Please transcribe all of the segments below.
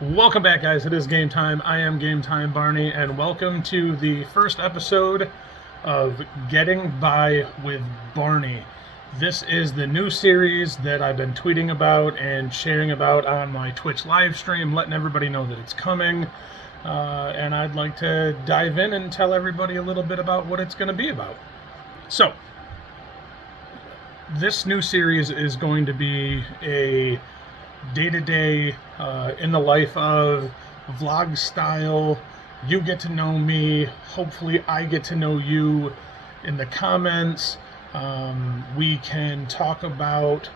Welcome back, guys. It is game time. I am GameTimeBarney, and welcome to the first episode of Getting By With Barney. This is the new series that I've been tweeting about and sharing about on my Twitch live stream, letting everybody know that it's coming. And I'd like to dive in and tell everybody a little bit about what it's going to be about. So, this new series is going to be a day-to-day in the life of vlog style. You get to know me, hopefully I get to know you in the comments. We can talk about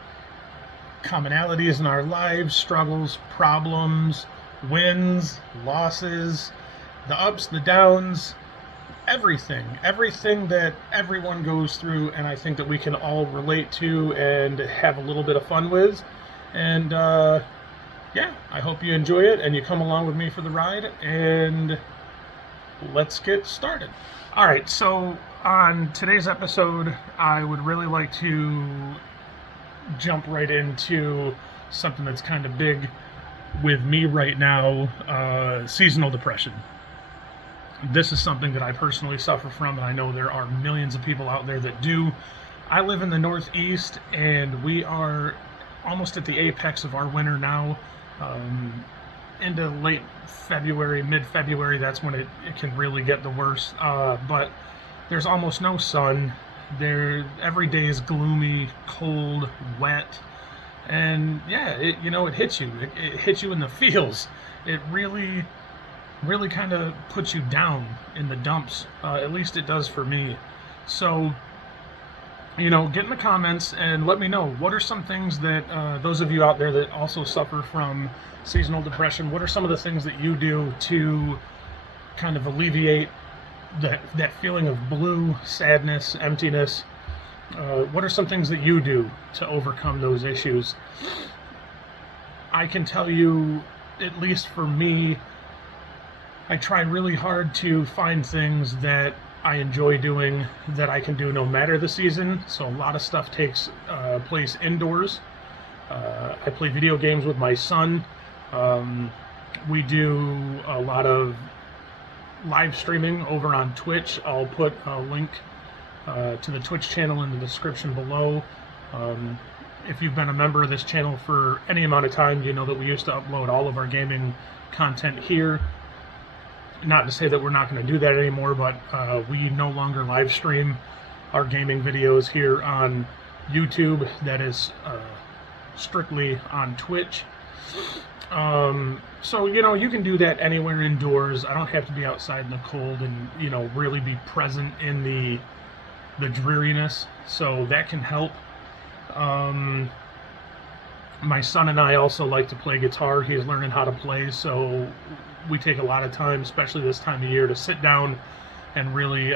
commonalities in our lives, struggles, problems, wins, losses, the ups, the downs, everything that everyone goes through, and I think that we can all relate to and have a little bit of fun with. And yeah, I hope you enjoy it and you come along with me for the ride, and let's get started. All right, so on today's episode, I would really like to jump right into something that's kind of big with me right now, seasonal depression. This is something that I personally suffer from, and I know there are millions of people out there that do. I live in the Northeast, and we are almost at the apex of our winter now. Into late February, mid-February, that's when it can really get the worst. But there's almost no sun. Every day is gloomy, cold, wet, and yeah, it hits you. It hits you in the feels. It really kind of puts you down in the dumps. At least it does for me. So, get in the comments and let me know, what are some things that those of you out there that also suffer from seasonal depression, what are some of the things that you do to kind of alleviate that feeling of blue, sadness, emptiness? What are some things that you do to overcome those issues? I can tell you, at least for me, I try really hard to find things that I enjoy doing, that I can do no matter the season. So a lot of stuff takes place indoors. I play video games with my son. We do a lot of live streaming over on Twitch. I'll put a link to the Twitch channel in the description below. If you've been a member of this channel for any amount of time, you know that we used to upload all of our gaming content here. Not to say that we're not going to do that anymore, but we no longer live stream our gaming videos here on YouTube. That is strictly on Twitch. So, you can do that anywhere indoors. I don't have to be outside in the cold and, really be present in the dreariness. So that can help. My son and I also like to play guitar. He's learning how to play, so we take a lot of time, especially this time of year, to sit down and really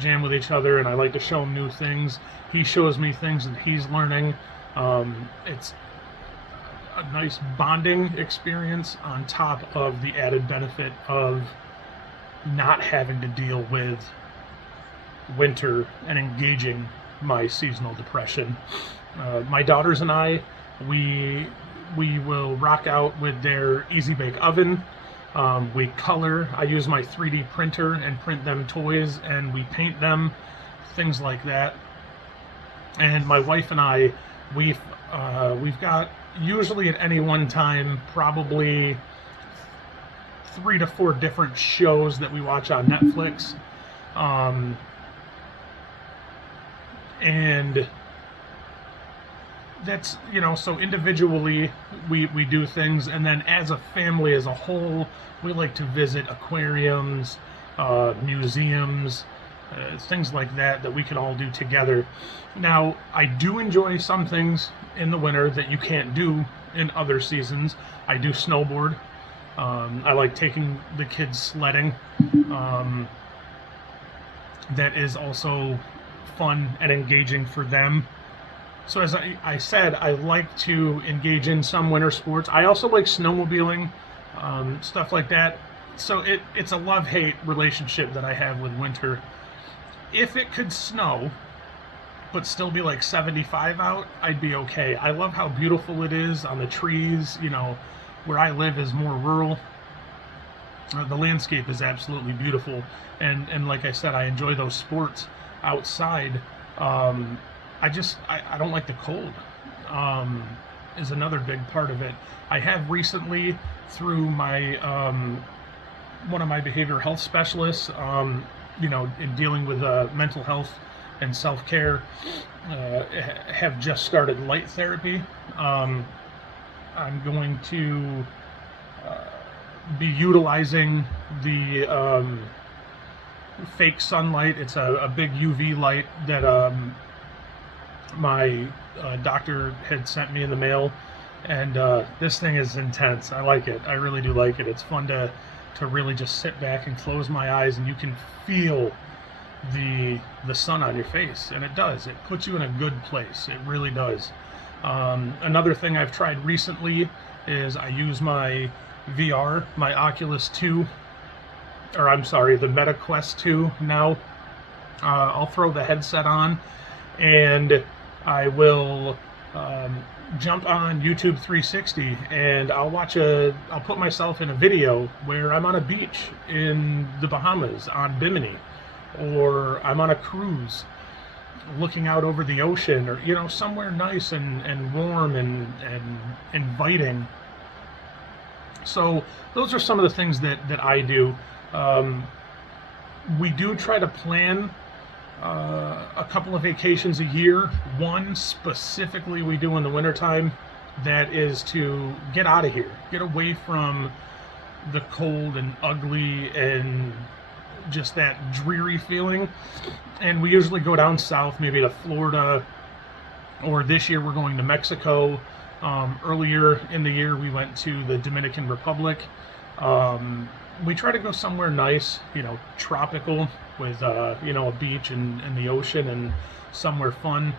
jam with each other, and I like to show him new things. He shows me things that he's learning. It's a nice bonding experience on top of the added benefit of not having to deal with winter and engaging my seasonal depression. My daughters and I, we will rock out with their Easy Bake Oven. We color. I use my 3D printer and print them toys, and we paint them, things like that. And my wife and I, we've got, usually at any one time, probably 3 to 4 different shows that we watch on Netflix. And that's, so individually we do things, and then as a family as a whole, we like to visit aquariums, museums, things like that we can all do together. Now, I do enjoy some things in the winter that you can't do in other seasons. I do snowboard. I like taking the kids sledding. That is also fun and engaging for them. So as I said, I like to engage in some winter sports. I also like snowmobiling, stuff like that. So it's a love-hate relationship that I have with winter. If it could snow, but still be like 75 out, I'd be okay. I love how beautiful it is on the trees, where I live is more rural. The landscape is absolutely beautiful, and like I said, I enjoy those sports outside. I don't like the cold. Is another big part of it. I have recently, through my one of my behavioral health specialists, in dealing with mental health and self-care, have just started light therapy. I'm going to be utilizing the fake sunlight. It's a big UV light that my doctor had sent me in the mail, and this thing is intense. I like it. I really do like it. It's fun to really just sit back and close my eyes, and you can feel the sun on your face, and it does. It puts you in a good place. It really does. Another thing I've tried recently is I use my VR, my Oculus 2, or I'm sorry, the Meta Quest 2 now. I'll throw the headset on, and I will jump on YouTube 360, and I'll put myself in a video where I'm on a beach in the Bahamas on Bimini, or I'm on a cruise looking out over the ocean, or somewhere nice and warm and inviting. So those are some of the things that I do. We do try to plan a couple of vacations a year. One specifically we do in the wintertime, that is to get out of here, get away from the cold and ugly and just that dreary feeling. And we usually go down south, maybe to Florida, or this year we're going to Mexico. Earlier in the year we went to the Dominican Republic. We try to go somewhere nice, tropical, with a beach and the ocean and somewhere fun.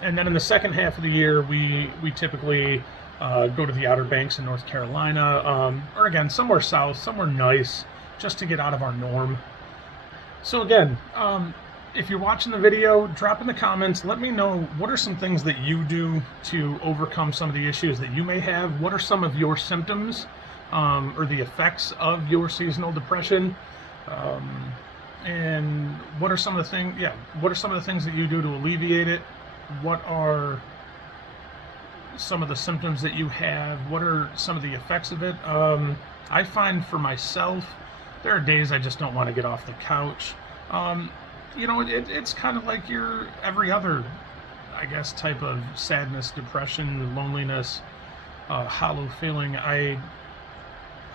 And then in the second half of the year we typically go to the Outer Banks in North Carolina, or again somewhere south, somewhere nice, just to get out of our norm. So again, if you're watching the video, drop in the comments, let me know what are some things that you do to overcome some of the issues that you may have. What are some of your symptoms or the effects of your seasonal depression? And what are some of the things that you do to alleviate it? What are some of the symptoms that you have? What are some of the effects of it? I find for myself, there are days I just don't want to get off the couch. It's kind of like your every other, I guess, type of sadness, depression, loneliness, hollow feeling. I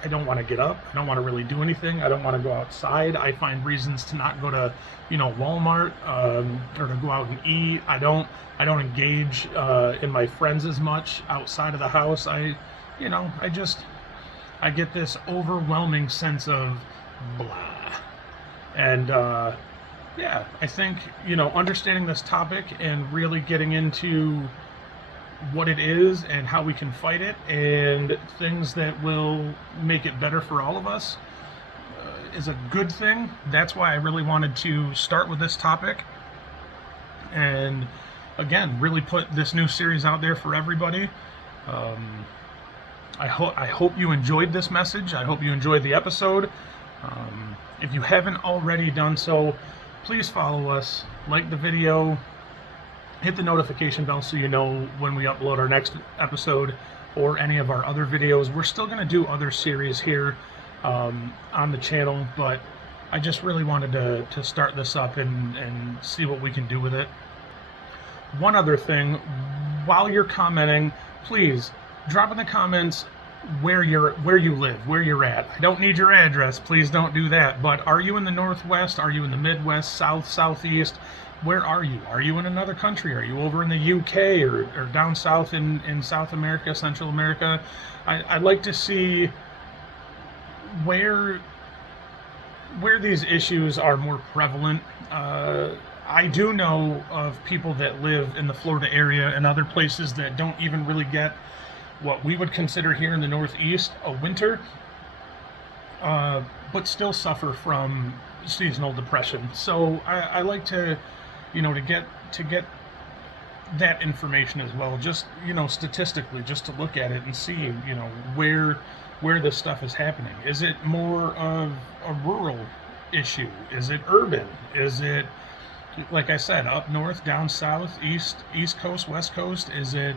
don't want to get up. I don't want to really do anything. I don't want to go outside. I find reasons to not go to, Walmart, or to go out and eat. I don't engage in my friends as much outside of the house. I get this overwhelming sense of blah. And I think, understanding this topic and really getting into what it is and how we can fight it and things that will make it better for all of us is a good thing. That's why I really wanted to start with this topic, and again, really put this new series out there for everybody. I hope you enjoyed this message. I hope you enjoyed the episode. If you haven't already done so, please follow us, like the video, hit the notification bell so you know when we upload our next episode or any of our other videos. We're still going to do other series here on the channel, but I just really wanted to start this up and see what we can do with it. One other thing, while you're commenting, please drop in the comments where you live, where you're at. I don't need your address, please don't do that, but are you in the Northwest? Are you in the Midwest, South, Southeast? Where are you? Are you in another country? Are you over in the UK or down south in South America, Central America? I'd like to see where these issues are more prevalent. I do know of people that live in the Florida area and other places that don't even really get what we would consider here in the Northeast a winter, but still suffer from seasonal depression. So I like to, to get that information as well, just, statistically, just to look at it and see, where this stuff is happening. Is it more of a rural issue? Is it urban? Is it, like I said, up north, down south, east coast, west coast? Is it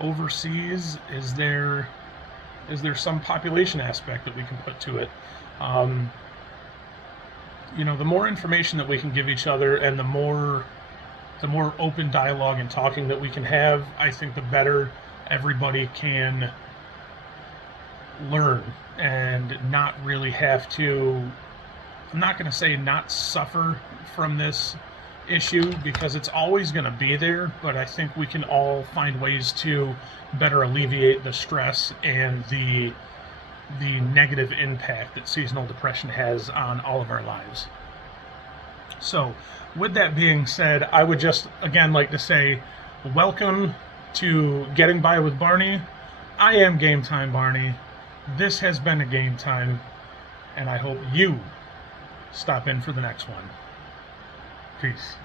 overseas? Is there some population aspect that we can put to it? The more information that we can give each other, and the more open dialogue and talking that we can have, I think the better everybody can learn and not really have to, I'm not going to say not suffer from this issue, because it's always going to be there, but I think we can all find ways to better alleviate the stress and the negative impact that seasonal depression has on all of our lives. So, with that being said, I would just again like to say welcome to Getting By With Barney. I am Game Time Barney. This has been a Game Time, and I hope you stop in for the next one. Peace.